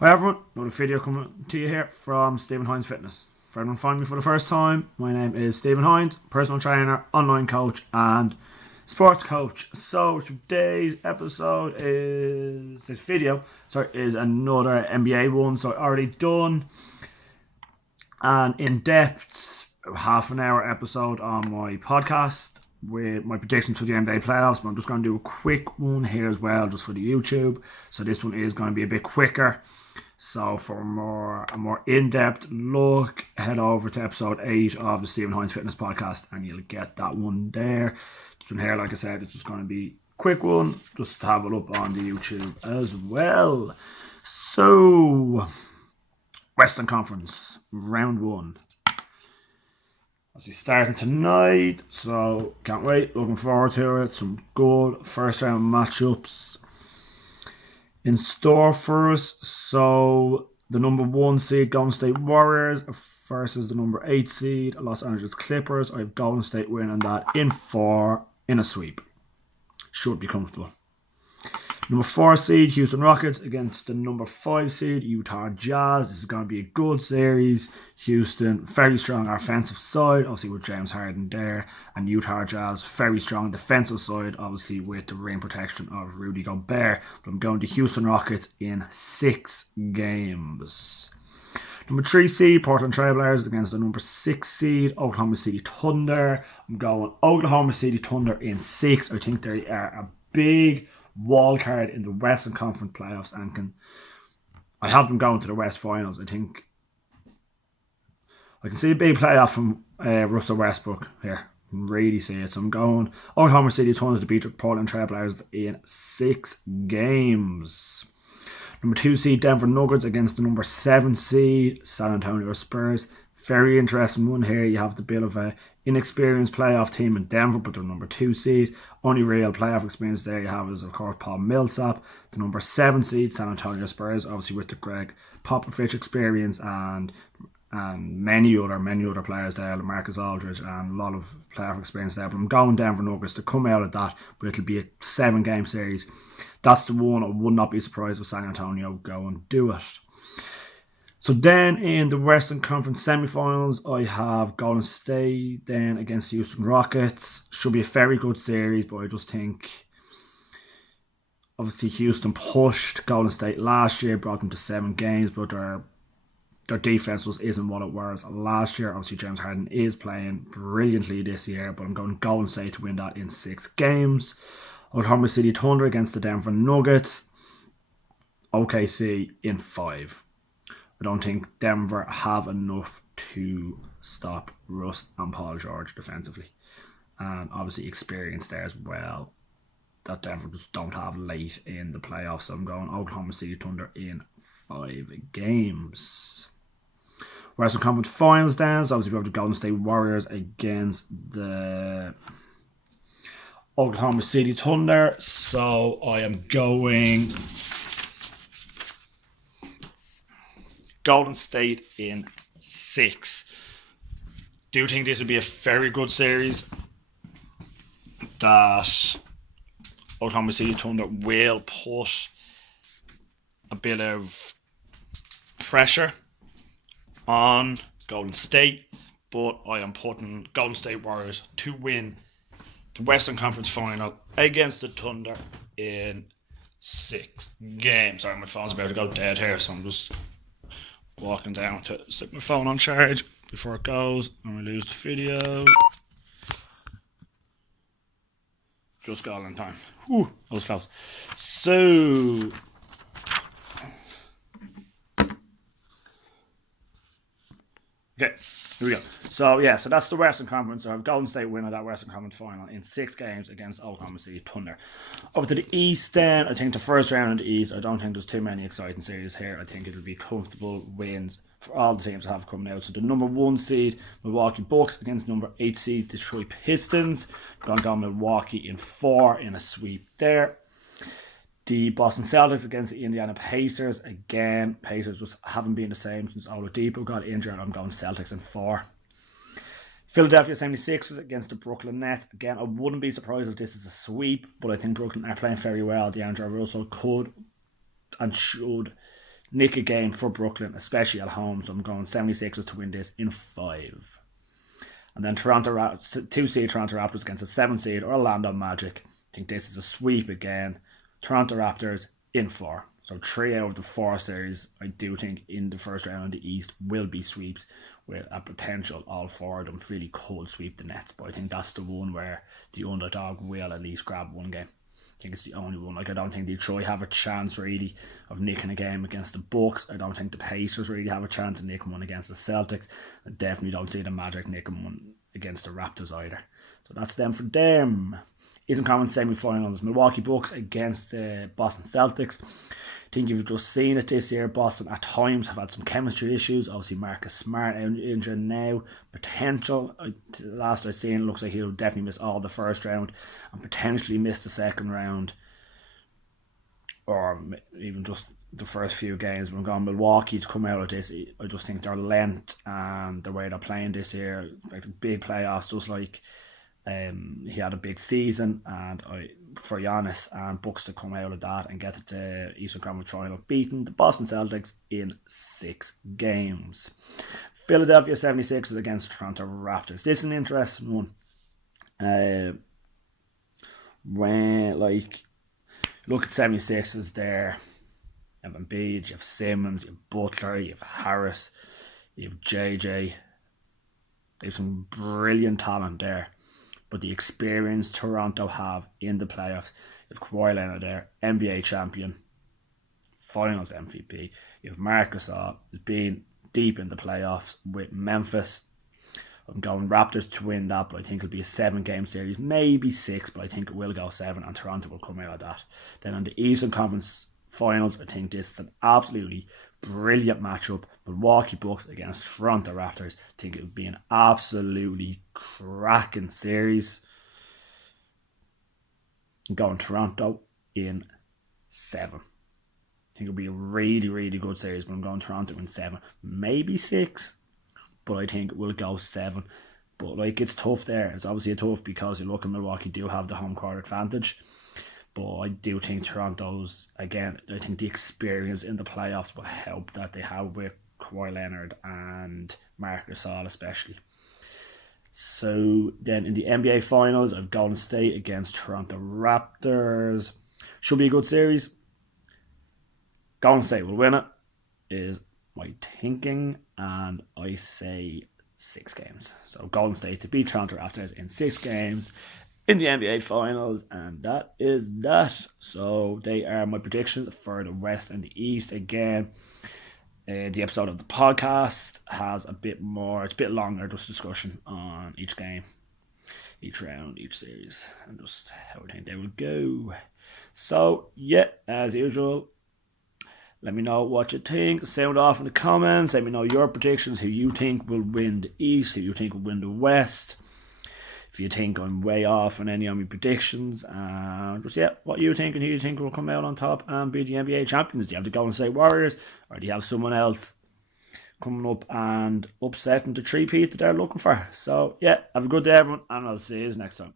Hi everyone, another video coming to you here from Stephen Hines Fitness. For anyone finding me for the first time, my name is Stephen Hines, personal trainer, online coach and sports coach. So today's episode is another NBA one. So I already done an in-depth half an hour episode on my podcast with my predictions for the NBA playoffs, but I'm just going to do a quick one here as well just for the YouTube. So this one is going to be a bit quicker. So for a more in-depth look, head over to episode 8 of the Stephen Hines Fitness Podcast and you'll get that one there. This one here, like I said, it's just going to be a quick one, just to have it up on the YouTube as well. So, Western Conference, round 1. Obviously starting tonight, so can't wait, looking forward to it. Some good first round matchups in store for us. So the number 1 seed Golden State Warriors versus the number 8 seed Los Angeles Clippers. I have Golden State winning that in 4 in a sweep. Should be comfortable. Number 4 seed Houston Rockets against the number 5 seed Utah Jazz. This is going to be a good series. Houston, very strong offensive side, obviously with James Harden there. And Utah Jazz, very strong defensive side, obviously with the rim protection of Rudy Gobert. But I'm going to Houston Rockets in 6 games. Number 3 seed Portland Trailblazers against the number 6 seed Oklahoma City Thunder. I'm going Oklahoma City Thunder in 6. I think they are a big wild card in the Western Conference playoffs and I have them going to the West Finals. I think I can see a big playoff from Russell Westbrook here. I can really see it. So I'm going Oklahoma City Thunder to beat the Portland Trailblazers in 6 games. Number 2 seed Denver Nuggets against the number 7 seed San Antonio Spurs. Very interesting one here. You have the bit of a inexperienced playoff team in Denver, but they're number 2 seed. Only real playoff experience there you have is, of course, Paul Millsap. The number 7 seed San Antonio Spurs, obviously with the Greg Popovich experience and many other players there, like Marcus Aldridge, and a lot of playoff experience there. But I'm going Denver Nuggets to come out of that, but it'll be a 7-game series. That's the one I would not be surprised if San Antonio go and do it. So then in the Western Conference semifinals, I have Golden State then against the Houston Rockets. Should be a very good series, but I just think obviously Houston pushed Golden State last year, brought them to 7 games, but their defense isn't what it was last year. Obviously James Harden is playing brilliantly this year, but I'm going Golden State to win that in 6 games. Oklahoma City Thunder against the Denver Nuggets. OKC in 5. I don't think Denver have enough to stop Russ and Paul George defensively. And obviously experience there as well that Denver just don't have late in the playoffs. So I'm going Oklahoma City Thunder in 5 games. Western Conference Finals then. So obviously we have the Golden State Warriors against the Oklahoma City Thunder. So I am going Golden State in 6. Do think this would be a very good series that Oklahoma City Thunder will put a bit of pressure on Golden State, but I am putting Golden State Warriors to win the Western Conference Final against the Thunder in 6 games. Sorry, my phone's about to go dead here, so I'm just walking down to stick my phone on charge before it goes and we lose the video. Just got in time. Whew, that was close. So okay, here we go. So that's the Western Conference. So I have Golden State winning that Western Conference final in 6 games against Oklahoma City Thunder. Over to the East then, I think the first round in the East, I don't think there's too many exciting series here. I think it'll be comfortable wins for all the teams that have come out. So the number 1 seed Milwaukee Bucks against number 8 seed Detroit Pistons. I'm going to go Milwaukee in 4 in a sweep there. The Boston Celtics against the Indiana Pacers. Again, Pacers just haven't been the same since Oladipo got injured. I'm going Celtics in 4. Philadelphia 76ers against the Brooklyn Nets. Again, I wouldn't be surprised if this is a sweep, but I think Brooklyn are playing very well. DeAndre Russell could and should nick a game for Brooklyn, especially at home. So I'm going 76ers to win this in 5. And then 2-seed Toronto Raptors against a 7-seed Orlando Magic. I think this is a sweep again. Toronto Raptors in 4. So 3 out of the 4 series, I do think, in the first round of the East will be sweeps, with a potential all 4 of them really could sweep the Nets. But I think that's the one where the underdog will at least grab one game. I think it's the only one. Like, I don't think Detroit have a chance really of nicking a game against the Bucks. I don't think the Pacers really have a chance of nicking one against the Celtics. I definitely don't see the Magic nicking one against the Raptors either. So that's them for them. Eastern Conference semi-finals. Milwaukee Bucks against Boston Celtics. I think you've just seen it this year. Boston at times have had some chemistry issues. Obviously Marcus Smart injured now. Potential, the last I've seen, looks like he'll definitely miss all the first round and potentially miss the second round, or even just the first few games. We're going Milwaukee to come out of this. I just think their length and the way they're playing this year, like the big playoffs, just like he had a big season, and for Giannis and Bucks to come out of that and get to the Eastern Conference Final, beating the Boston Celtics in 6 games. Philadelphia 76ers against Toronto Raptors. This is an interesting one. When look at 76ers there, you have Embiid, you have Simmons, you have Butler, you have Harris, you have JJ. They have some brilliant talent there. But the experience Toronto have in the playoffs, you have Kawhi Leonard there, NBA champion, Finals MVP. You have Marc Gasol, who's been deep in the playoffs with Memphis. I'm going Raptors to win that, but I think it'll be a 7-game series, maybe 6, but I think it will go 7, and Toronto will come out of that. Then on the Eastern Conference Finals, I think this is an absolutely brilliant matchup. Milwaukee Bucks against Toronto Raptors. I think it would be an absolutely cracking series. I'm going Toronto in 7. I think it'll be a really, really good series, but I'm going Toronto in 7. Maybe 6, but I think it will go 7. But it's tough there. It's obviously tough because you look at Milwaukee do have the home court advantage. But I do think Toronto's, again, I think the experience in the playoffs will help that they have with Kawhi Leonard and Marc Gasol especially. So then in the NBA Finals, I've Golden State against Toronto Raptors. Should be a good series. Golden State will win it, is my thinking, and I say 6 games. So Golden State to beat Toronto Raptors in 6 games in the NBA Finals, and that is that. So they are my predictions for the West and the East. Again, the episode of the podcast has a bit more, it's a bit longer, just discussion on each game, each round, each series, and just how I think they will go. So yeah, as usual, let me know what you think. Sound off in the comments. Let me know your predictions, who you think will win the East, who you think will win the West. If you think I'm way off on any of my predictions, what you think and who you think will come out on top and be the NBA champions. Do you have the Golden State Warriors, or do you have someone else coming up and upsetting the 3-peat that they're looking for? So yeah, have a good day everyone, and I'll see you next time.